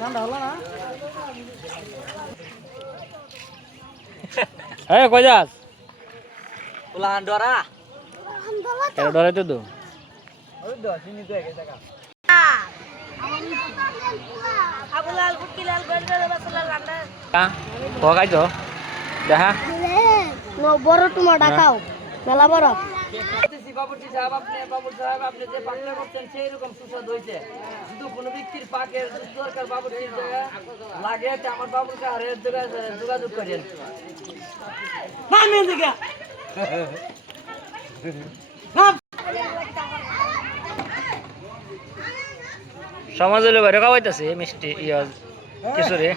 ঠান্ডা হলো না হ্যাঁ কই যাস উলান ডরা কেন ডরাইতে তো ওই তো চিনি তো এক জায়গা আবুলাল বুকিলাল গন্ডার বাসলাল রান্না খাই তো দেখা নো বড় টুমাটা খাও মেলা বড় বাবুর্চি সাহেব আপনি যে পাকটা করছেন সেই রকম সুস্বাদু হয়েছে শুধু কোনো ব্যক্তির পাকের দরকার বাবুর্চির লাগে আমার বাবুর কাছে যোগাযোগ করেন সমাজ হলে বাইরে খাওয়াইতেছে মিষ্টি ইয়া কিছু রে